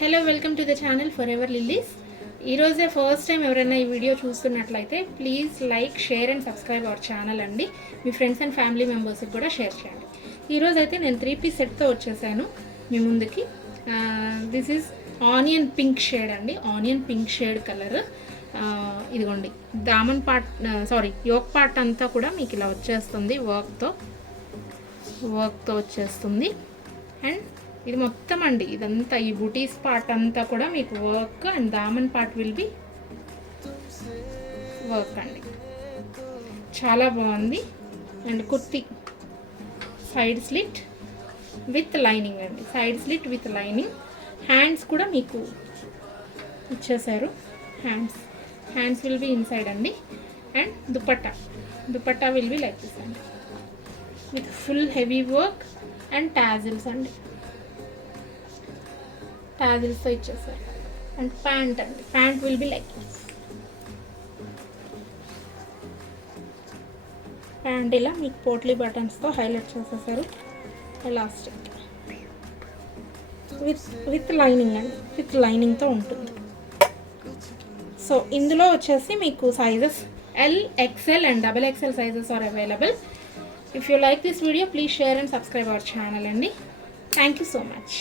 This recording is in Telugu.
Hello welcome to the channel for ever lilies. ఈరోజే ఫస్ట్ టైం ఎవరైనా ఈ వీడియో చూస్తున్నట్లయితే please like, share and subscribe our channel అండి. మీ ఫ్రెండ్స్ అండ్ ఫ్యామిలీ మెంబర్స్కి కూడా షేర్ చేయండి. ఈరోజు అయితే నేను 3-piece సెట్తో వచ్చేసాను మీ ముందుకి. This is onion pink shade అండి, ఆనియన్ పింక్ షేడ్ కలర్. ఇదిగోండి దామన్ పార్ట్ యోక్ పార్ట్ అంతా కూడా మీకు ఇలా వచ్చేస్తుంది, వర్క్తో వచ్చేస్తుంది. అండ్ ఇది మొత్తం అండి, ఇదంతా ఈ బుటీస్ పార్ట్ అంతా కూడా మీకు వర్క్ అండ్ దామన్ పార్ట్ విల్ బి వర్క్ అండి. చాలా బాగుంది. And kurti side slit with lining అండి, side slit with lining. Hands కూడా మీకు ఇచ్చేసారు, హ్యాండ్స్ విల్ బి ఇన్సైడ్ అండి. And dupatta will be like this అండి, with full heavy work and tassels అండి, టాజిల్స్తో ఇచ్చేసారు. అండ్ ప్యాంట్ అండి, pant will be like pant ఇలా మీకు పోట్లీ బటన్స్తో హైలైట్ చేసేసారు. ఎలాస్టిక్ విత్ లైనింగ్ అండి, విత్ లైనింగ్తో ఉంటుంది. సో ఇందులో వచ్చేసి మీకు sizes L, XL and XXL sizes are available. If you like this video, please share and subscribe our channel అండి. Thank you so much.